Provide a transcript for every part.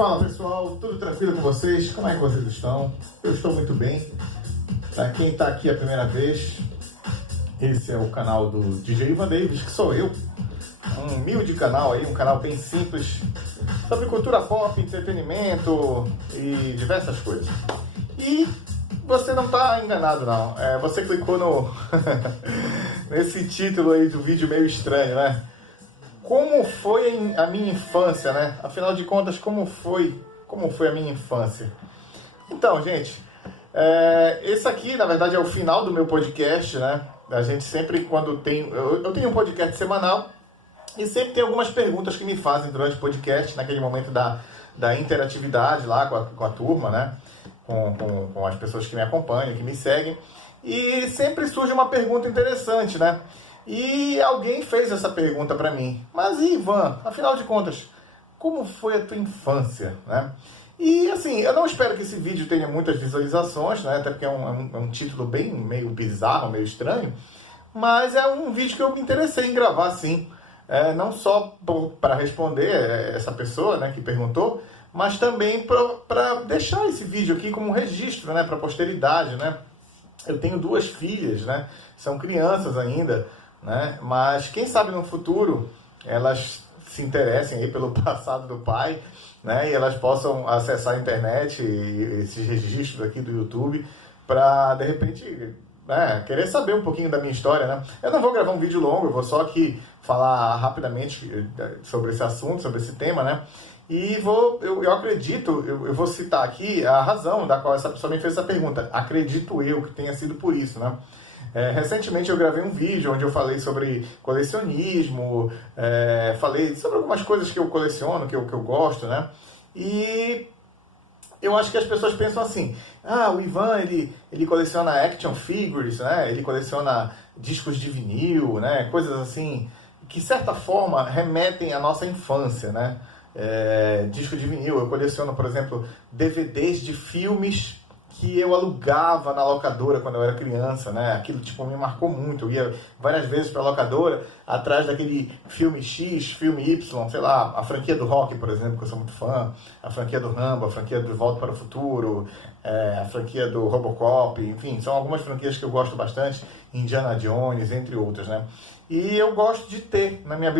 Fala pessoal, tudo tranquilo com vocês? Como é que vocês estão? Eu estou muito bem. Para quem está aqui a primeira vez, esse é o canal do DJ Ivan Davis, que sou eu. Um humilde canal aí, um canal bem simples, sobre cultura pop, entretenimento e diversas coisas. E você não está enganado não, você clicou no nesse título aí do vídeo meio estranho, né? Como foi a minha infância, né? Afinal de contas, como foi a minha infância? Então, gente, esse aqui, na verdade, é o final do meu podcast, né? A gente sempre, quando tem... Eu tenho um podcast semanal e sempre tem algumas perguntas que me fazem durante o podcast, naquele momento da interatividade lá com a turma, né? Com as pessoas que me acompanham, que me seguem. E sempre surge uma pergunta interessante, né? E alguém fez essa pergunta para mim. Mas Ivan, afinal de contas, como foi a tua infância, né? E assim, eu não espero que esse vídeo tenha muitas visualizações, né? Até porque é um título bem meio bizarro, meio estranho. Mas é um vídeo que eu me interessei em gravar, sim. Não só para responder essa pessoa, né, que perguntou, mas também para deixar esse vídeo aqui como um registro, né, para a posteridade, né? Eu tenho 2 filhas, né? São crianças ainda, né? Mas quem sabe no futuro elas se interessem aí pelo passado do pai, né? E elas possam acessar a internet e esses registros aqui do YouTube para, de repente, querer saber um pouquinho da minha história, né? Eu não vou gravar um vídeo longo, eu vou só aqui falar rapidamente sobre esse assunto, sobre esse tema, né? E eu acredito, eu vou citar aqui a razão da qual essa pessoa me fez essa pergunta. Acredito eu que tenha sido por isso, né? Recentemente eu gravei um vídeo onde eu falei sobre colecionismo, falei sobre algumas coisas que eu coleciono, que eu gosto, né? E eu acho que as pessoas pensam assim, o Ivan, ele coleciona action figures, né? Ele coleciona discos de vinil, né? Coisas assim, que de certa forma remetem à nossa infância, né? Disco de vinil, eu coleciono, por exemplo, DVDs de filmes que eu alugava na locadora quando eu era criança, né? Aquilo tipo me marcou muito. Eu ia várias vezes para a locadora atrás daquele filme X, filme Y, sei lá, a franquia do Rock, por exemplo, que eu sou muito fã, a franquia do Rambo, a franquia do Volta para o Futuro, a franquia do Robocop, enfim, são algumas franquias que eu gosto bastante, Indiana Jones, entre outras, né? E eu gosto de ter na minha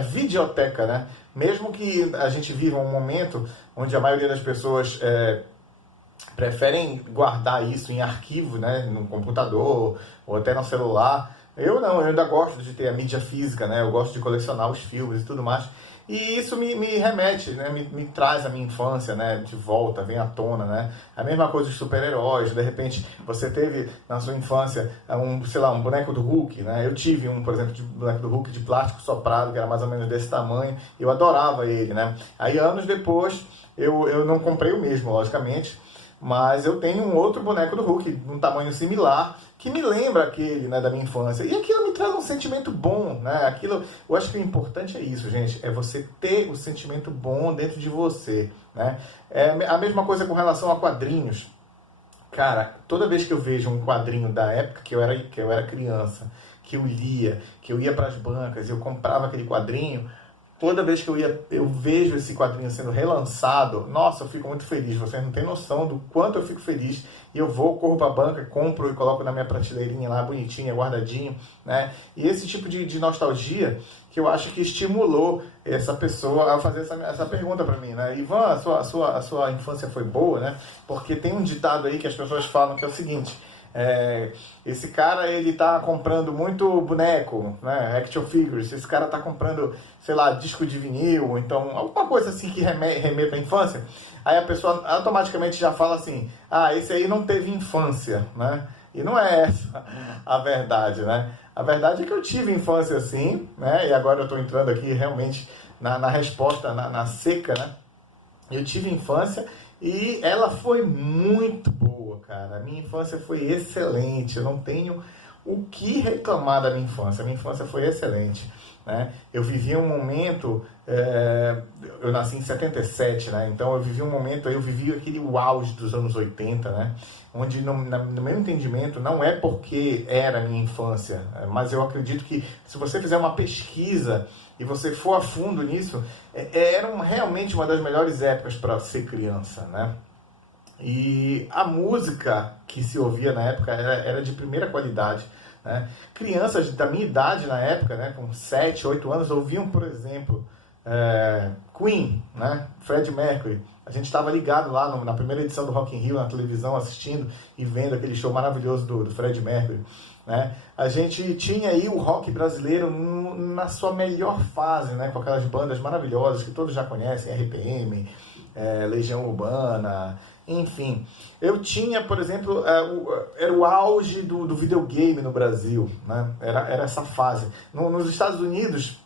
videoteca, né? Mesmo que a gente viva um momento onde a maioria das pessoas preferem guardar isso em arquivo, né? No computador ou até no celular. Eu não, eu ainda gosto de ter a mídia física, né? Eu gosto de colecionar os filmes e tudo mais. E isso me remete, né? Me traz a minha infância, né? De volta, vem à tona, né? A mesma coisa dos super-heróis. De repente, você teve na sua infância um boneco do Hulk, né? Eu tive por exemplo, de boneco do Hulk de plástico soprado, que era mais ou menos desse tamanho. Eu adorava ele, né? Aí, anos depois, eu não comprei o mesmo, logicamente. Mas eu tenho um outro boneco do Hulk, de um tamanho similar, que me lembra aquele, né, da minha infância. E aquilo me traz um sentimento bom, né? Eu acho que o importante é isso, gente, é você ter o sentimento bom dentro de você, né? É a mesma coisa com relação a quadrinhos. Cara, toda vez que eu vejo um quadrinho da época que eu era criança, que eu lia, que eu ia para as bancas e eu comprava aquele quadrinho, toda vez que eu vejo esse quadrinho sendo relançado, nossa, eu fico muito feliz. Vocês não têm noção do quanto eu fico feliz. E eu corro para a banca, compro e coloco na minha prateleirinha lá, bonitinha, guardadinho, né? E esse tipo de nostalgia que eu acho que estimulou essa pessoa a fazer essa pergunta para mim, né? Ivan, a sua infância foi boa, né? Porque tem um ditado aí que as pessoas falam que é o seguinte... esse cara, ele tá comprando muito boneco, né, action figures, esse cara tá comprando, sei lá, disco de vinil, então alguma coisa assim que remeta à infância, aí a pessoa automaticamente já fala assim, esse aí não teve infância, né, e não é essa a verdade, né, a verdade é que eu tive infância sim, né, e agora eu tô entrando aqui realmente na resposta, na seca, né, eu tive infância e ela foi muito boa, cara. A minha infância foi excelente. Eu não tenho o que reclamar da minha infância. A minha infância foi excelente, né? Eu vivi um momento... eu nasci em 77, né? Então eu vivi um momento... Eu vivi aquele auge dos anos 80, né? Onde, no meu entendimento, não é porque era a minha infância, mas eu acredito que se você fizer uma pesquisa e você for a fundo nisso, era realmente uma das melhores épocas para ser criança, né? E a música que se ouvia na época era de primeira qualidade, né? Crianças da minha idade na época, né, com 7, 8 anos, ouviam, por exemplo, Queen, né? Freddie Mercury. A gente estava ligado lá na primeira edição do Rock in Rio, na televisão, assistindo e vendo aquele show maravilhoso do Freddie Mercury, né? A gente tinha aí o rock brasileiro na sua melhor fase, né? Com aquelas bandas maravilhosas que todos já conhecem, RPM, Legião Urbana, enfim. Eu tinha, por exemplo, era o auge do videogame no Brasil, né? Era essa fase. Nos Estados Unidos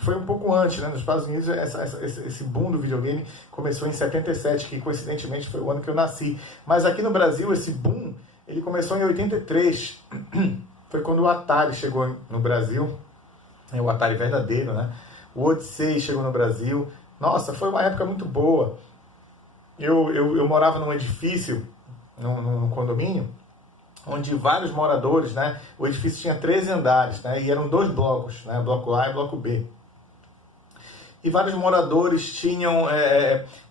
foi um pouco antes, né? Nos Estados Unidos esse boom do videogame começou em 77, que coincidentemente foi o ano que eu nasci. Mas aqui no Brasil esse boom ele começou em 83. Foi quando o Atari chegou no Brasil, o Atari verdadeiro, né? O Odyssey chegou no Brasil. Nossa, foi uma época muito boa. Eu morava num edifício, num condomínio, onde vários moradores, né? O edifício tinha 13 andares, né? E eram 2 blocos, né? Bloco A e bloco B. E vários moradores tinham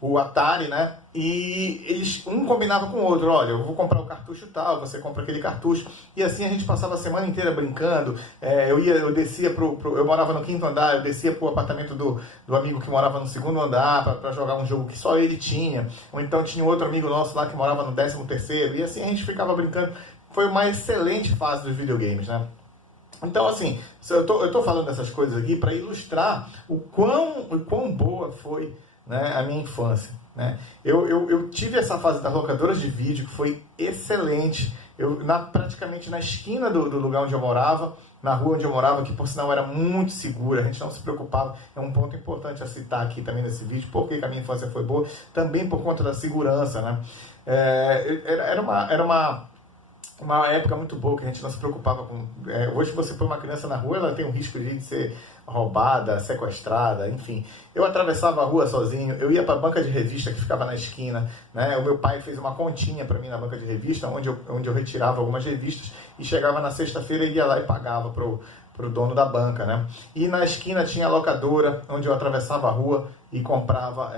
o Atari, né? E eles, um combinava com o outro, olha, eu vou comprar o cartucho tal, você compra aquele cartucho. E assim a gente passava a semana inteira brincando. Eu descia eu morava no 5º andar, eu descia pro apartamento do amigo que morava no 2º andar para jogar um jogo que só ele tinha. Ou então tinha outro amigo nosso lá que morava no 13º. E assim a gente ficava brincando. Foi uma excelente fase dos videogames, né? Então, assim, eu tô falando dessas coisas aqui para ilustrar o quão boa foi, né, a minha infância, né? Eu tive essa fase das locadoras de vídeo que foi excelente. Praticamente na esquina do lugar onde eu morava, na rua onde eu morava, que por sinal era muito segura, a gente não se preocupava. É um ponto importante a citar aqui também nesse vídeo, porque a minha infância foi boa, também por conta da segurança, né? Era uma época muito boa, que a gente não se preocupava com... hoje você põe uma criança na rua, ela tem um risco de ser roubada, sequestrada, enfim. Eu atravessava a rua sozinho, eu ia para a banca de revista que ficava na esquina, né? O meu pai fez uma continha para mim na banca de revista, onde eu retirava algumas revistas e chegava na sexta-feira e ia lá e pagava pro dono da banca, né? E na esquina tinha a locadora, onde eu atravessava a rua e comprava,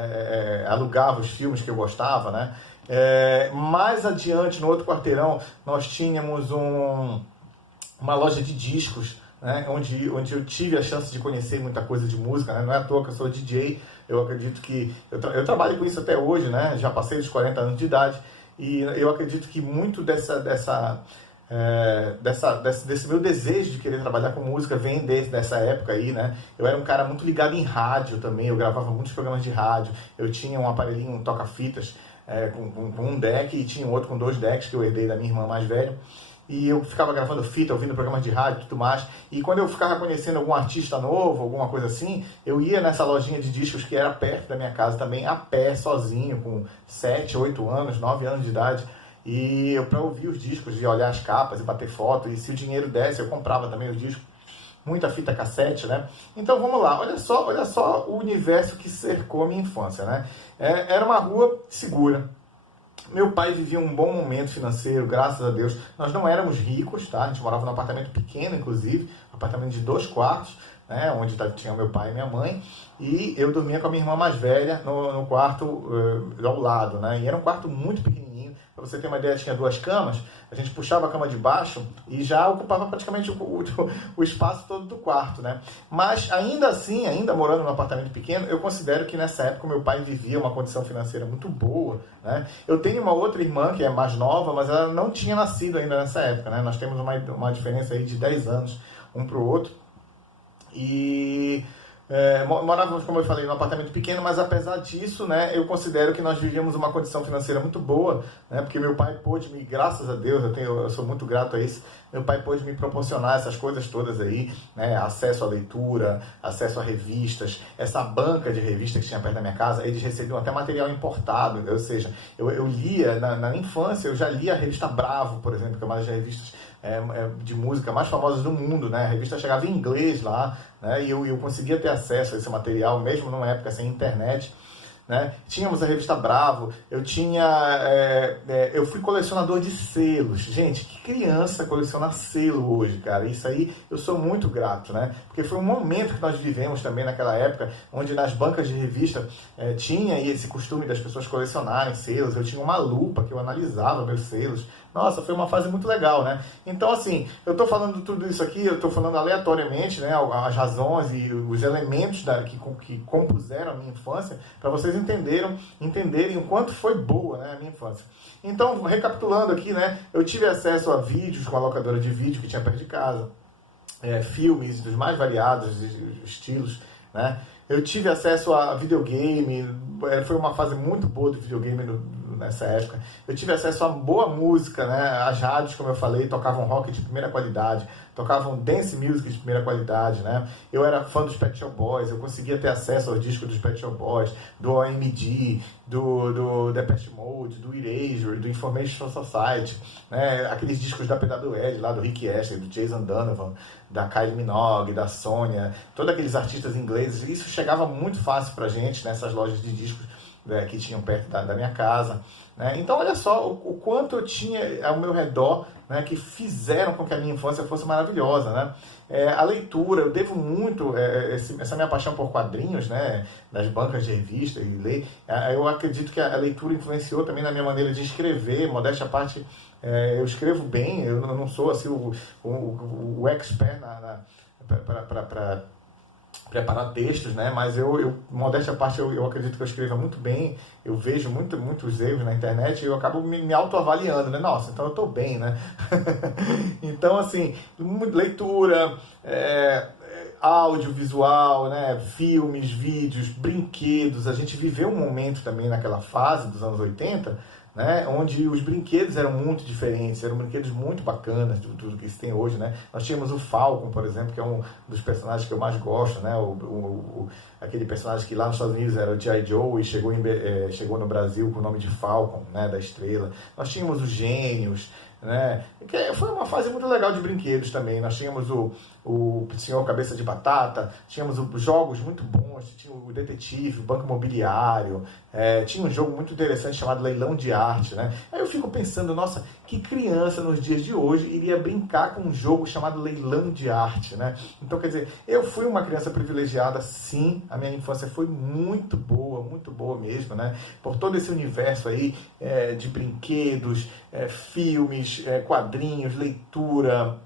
alugava os filmes que eu gostava, né? Mais adiante, no outro quarteirão, nós tínhamos uma loja de discos, né? onde eu tive a chance de conhecer muita coisa de música, né? Não é à toa que eu sou DJ, eu acredito que... Eu trabalho com isso até hoje, né? Já passei dos 40 anos de idade, e eu acredito que muito desse meu desejo de querer trabalhar com música vem dessa época aí, né? Eu era um cara muito ligado em rádio também, eu gravava muitos programas de rádio, eu tinha um aparelhinho, um toca-fitas, com um deck, e tinha outro com 2 decks que eu herdei da minha irmã mais velha, e eu ficava gravando fita, ouvindo programas de rádio e tudo mais, e quando eu ficava conhecendo algum artista novo, alguma coisa assim, eu ia nessa lojinha de discos que era perto da minha casa também, a pé, sozinho, com 7, 8 anos, 9 anos de idade, e para ouvir os discos, e olhar as capas, e bater foto, e se o dinheiro desse, eu comprava também os discos, muita fita cassete, né? Então vamos lá, olha só o universo que cercou a minha infância, né? Era uma rua segura. Meu pai vivia um bom momento financeiro, graças a Deus. Nós não éramos ricos, tá? A gente morava num apartamento pequeno, inclusive, um apartamento de 2 quartos, né? Onde tinha meu pai e minha mãe, e eu dormia com a minha irmã mais velha no quarto ao lado, né? E era um quarto muito pequenininho. Para você ter uma ideia, tinha 2 camas, a gente puxava a cama de baixo e já ocupava praticamente o espaço todo do quarto, né? Mas ainda assim, ainda morando num apartamento pequeno, eu considero que nessa época meu pai vivia uma condição financeira muito boa, né? Eu tenho uma outra irmã que é mais nova, mas ela não tinha nascido ainda nessa época, né? Nós temos uma diferença aí de 10 anos um para o outro. E... morávamos, como eu falei, num apartamento pequeno, mas apesar disso, né, eu considero que nós vivíamos uma condição financeira muito boa, né, porque meu pai pôde me, graças a Deus, eu sou muito grato a isso, meu pai pôde me proporcionar essas coisas todas aí, né, acesso à leitura, acesso a revistas, essa banca de revistas que tinha perto da minha casa, eles recebiam até material importado, ou seja, eu lia, na infância, eu já lia a revista Bravo, por exemplo, que é uma das revistas de música mais famosas do mundo, né? A revista chegava em inglês lá, né? E eu conseguia ter acesso a esse material, mesmo numa época sem internet, né? Tínhamos a revista Bravo, eu fui colecionador de selos. Gente, que criança coleciona selo hoje, cara? Isso aí eu sou muito grato, né? Porque foi um momento que nós vivemos também naquela época, onde nas bancas de revista tinha esse costume das pessoas colecionarem selos. Eu tinha uma lupa que eu analisava meus selos. Nossa, foi uma fase muito legal, né? Então, assim, eu estou falando tudo isso aqui, eu estou falando aleatoriamente, né? As razões e os elementos que compuseram a minha infância, para vocês entenderem o quanto foi boa, né, a minha infância. Então, recapitulando aqui, né? Eu tive acesso a vídeos com a locadora de vídeo que tinha perto de casa, filmes dos mais variados estilos, né? Eu tive acesso a videogame, foi uma fase muito boa do videogame nessa época. Eu tive acesso a boa música, né? As rádios, como eu falei, tocavam rock de primeira qualidade, tocavam dance music de primeira qualidade, né? Eu era fã dos Pet Shop Boys, eu conseguia ter acesso aos discos dos Pet Shop Boys, do OMG, do Depeche Mode, do Erasure, do Information Society, né? Aqueles discos da PWL, lá do Rick Astley, do Jason Donovan, da Kylie Minogue, da Sônia, todos aqueles artistas ingleses. Isso chegava muito fácil pra gente nessas lojas de discos que tinham perto da minha casa, né? Então, olha só o quanto eu tinha ao meu redor, né, que fizeram com que a minha infância fosse maravilhosa, né? A leitura, eu devo muito essa minha paixão por quadrinhos, né, das bancas de revista e ler. Eu acredito que a leitura influenciou também na minha maneira de escrever. Modéstia à parte, eu escrevo bem, eu não sou assim o expert para preparar textos, né? Mas modéstia à parte, eu acredito que eu escreva muito bem. Eu vejo muitos erros na internet e eu acabo me autoavaliando, né? Nossa, então eu estou bem, né? Então, assim, leitura, audiovisual, né? Filmes, vídeos, brinquedos. A gente viveu um momento também naquela fase dos anos 80, né, onde os brinquedos eram muito diferentes, eram brinquedos muito bacanas, tudo que se tem hoje, né? Nós tínhamos o Falcon, por exemplo, que é um dos personagens que eu mais gosto, né? Aquele personagem que lá nos Estados Unidos era o G.I. Joe e chegou no Brasil com o nome de Falcon, né? Da estrela. Nós tínhamos os Gênios, né? Que foi uma fase muito legal de brinquedos também. Nós tínhamos o Senhor Cabeça de Batata, tínhamos jogos muito bons, tinha o Detetive, o Banco Imobiliário, tinha um jogo muito interessante chamado Leilão de Arte, né? Aí eu fico pensando, nossa, que criança nos dias de hoje iria brincar com um jogo chamado Leilão de Arte, né? Então, quer dizer, eu fui uma criança privilegiada, sim, a minha infância foi muito boa mesmo, né? Por todo esse universo aí de brinquedos, filmes, quadrinhos, leitura.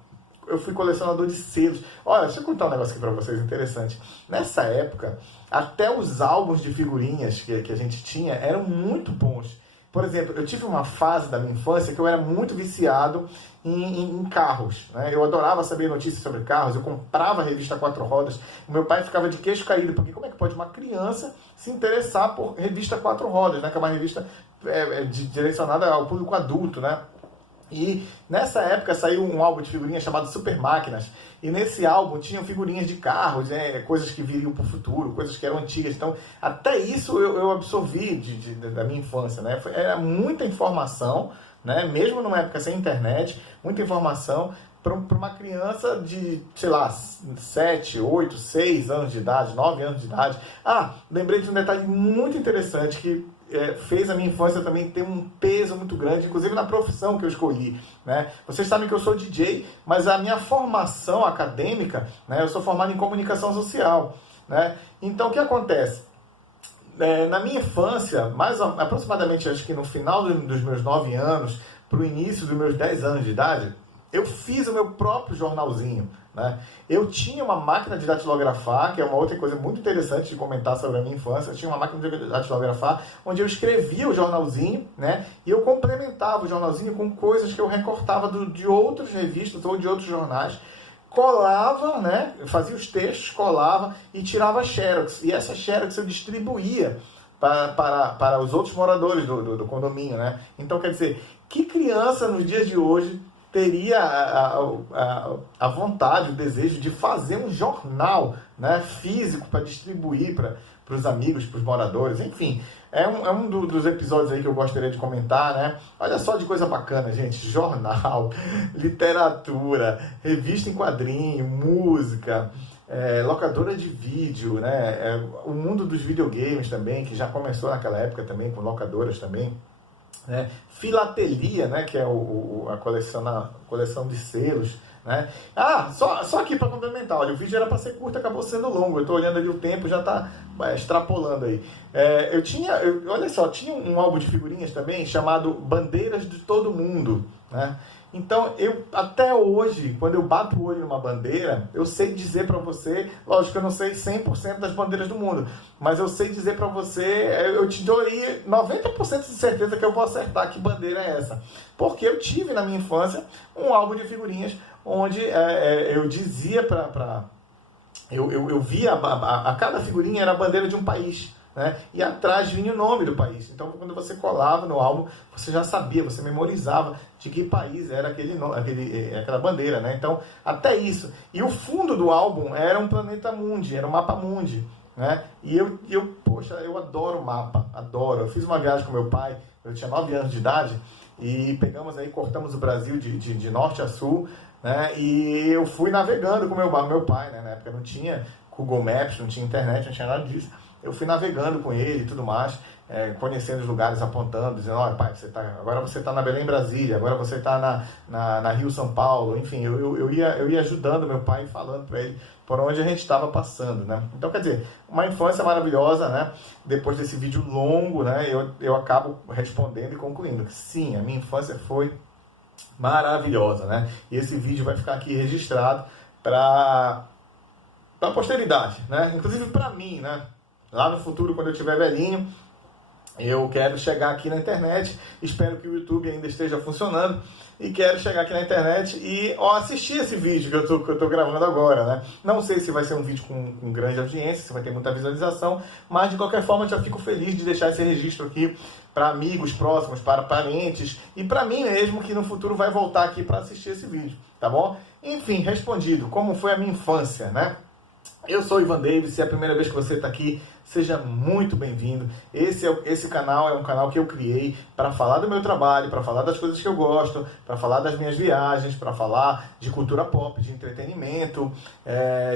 Eu fui colecionador de selos. Olha, deixa eu contar um negócio aqui pra vocês interessante. Nessa época, até os álbuns de figurinhas que a gente tinha eram muito bons. Por exemplo, eu tive uma fase da minha infância que eu era muito viciado em carros, né? Eu adorava saber notícias sobre carros, eu comprava a revista Quatro Rodas. O meu pai ficava de queixo caído, porque como é que pode uma criança se interessar por revista Quatro Rodas, né? Que é uma revista direcionada ao público adulto, né? E nessa época saiu um álbum de figurinhas chamado Super Máquinas. E nesse álbum tinham figurinhas de carros, coisas que viriam para o futuro, coisas que eram antigas. Então, até isso eu absorvi da minha infância, né? Era muita informação, né? Mesmo numa época sem internet, muita informação para uma criança de, sei lá, 7, 8, 6 anos de idade, 9 anos de idade. Lembrei de um detalhe muito interessante que fez a minha infância também ter um peso muito grande, inclusive na profissão que eu escolhi, né? Vocês sabem que eu sou DJ, mas a minha formação acadêmica, né, eu sou formado em comunicação social, né? Então, o que acontece? Na minha infância, aproximadamente, acho que no final dos meus 9 anos, para o início dos meus 10 anos de idade, eu fiz o meu próprio jornalzinho, né? Eu tinha uma máquina de datilografar, que é uma outra coisa muito interessante de comentar sobre a minha infância. Eu tinha uma máquina de datilografar onde eu escrevia o jornalzinho, né? E eu complementava o jornalzinho com coisas que eu recortava de outras revistas ou de outros jornais. Colava, né? Eu fazia os textos, colava e tirava xerox. E essa xerox eu distribuía para os outros moradores do condomínio, né? Então, quer dizer, que criança nos dias de hoje teria a vontade, o desejo de fazer um jornal, né, físico para distribuir para os amigos, para os moradores, enfim. É um dos episódios aí que eu gostaria de comentar, né? Olha só de coisa bacana, gente. Jornal, literatura, revista em quadrinho, música, locadora de vídeo, né? O mundo dos videogames também, que já começou naquela época também, com locadoras também. Né? Filatelia, né? Que é a coleção de selos. Né? Só aqui para complementar, olha, o vídeo era para ser curto, acabou sendo longo. Eu estou olhando ali o tempo, já está extrapolando aí. Olha só, tinha um álbum de figurinhas também chamado Bandeiras de Todo Mundo. Né? Então, até hoje, quando eu bato o olho numa bandeira, eu sei dizer para você, lógico que eu não sei 100% das bandeiras do mundo, mas eu sei dizer para você, eu te dou aí 90% de certeza que eu vou acertar que bandeira é essa. Porque eu tive na minha infância um álbum de figurinhas onde eu dizia eu via a cada figurinha era a bandeira de um país. Né? E atrás vinha o nome do país. Então, quando você colava no álbum, você já sabia, você memorizava de que país era aquela bandeira. Né? Então, até isso. E o fundo do álbum era um planeta mundi, era um mapa mundi. Né? E poxa, eu adoro mapa, adoro. Eu fiz uma viagem com meu pai, eu tinha 9 anos de idade, e cortamos o Brasil de norte a sul. Né? E eu fui navegando com meu pai. Né? Na época não tinha Google Maps, não tinha internet, não tinha nada disso. Eu fui navegando com ele e tudo mais, conhecendo os lugares, apontando, dizendo, olha, pai, agora você está na Belém, Brasília, agora você está na Rio, São Paulo. Enfim, eu ia ajudando meu pai, falando para ele por onde a gente estava passando. Né? Então, quer dizer, uma infância maravilhosa. Né? Depois desse vídeo longo, né, eu acabo respondendo e concluindo que sim, a minha infância foi maravilhosa. Né? E esse vídeo vai ficar aqui registrado para a posteridade, né? Inclusive para mim, né? Lá no futuro, quando eu estiver velhinho, eu quero chegar aqui na internet, espero que o YouTube ainda esteja funcionando, e quero chegar aqui na internet e assistir esse vídeo que eu tô gravando agora. Né? Não sei se vai ser um vídeo com grande audiência, se vai ter muita visualização, mas de qualquer forma eu já fico feliz de deixar esse registro aqui para amigos próximos, para parentes, e para mim mesmo, que no futuro vai voltar aqui para assistir esse vídeo, tá bom? Enfim, respondido, como foi a minha infância, né? Eu sou o Ivan Davis, se é a primeira vez que você está aqui, seja muito bem-vindo. Esse canal é um canal que eu criei para falar do meu trabalho, para falar das coisas que eu gosto, para falar das minhas viagens, para falar de cultura pop, de entretenimento,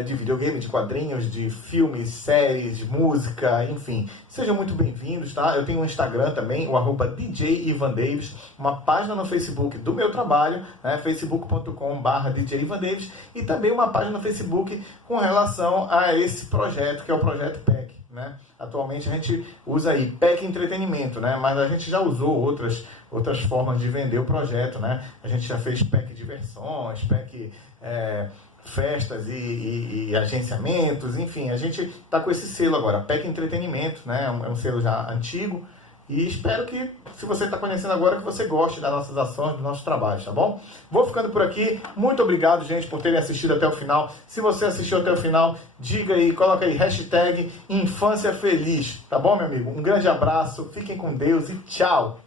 de videogame, de quadrinhos, de filmes, séries, música, enfim. Sejam muito bem-vindos, tá? Eu tenho um Instagram também, o @DJ Ivan Davis, uma página no Facebook do meu trabalho, né? facebook.com/DJ Ivan Davis, e também uma página no Facebook com relação a esse projeto, que é o Projeto PEC. Né? Atualmente a gente usa aí PEC Entretenimento, né? Mas a gente já usou outras formas de vender o projeto. Né? A gente já fez PEC Diversões, PEC Festas e agenciamentos, enfim, a gente está com esse selo agora, PEC Entretenimento, né? É um selo já antigo. E espero que, se você está conhecendo agora, que você goste das nossas ações, dos nossos trabalhos, tá bom? Vou ficando por aqui. Muito obrigado, gente, por terem assistido até o final. Se você assistiu até o final, diga aí, coloca aí, #Infância Feliz, tá bom, meu amigo? Um grande abraço, fiquem com Deus e tchau!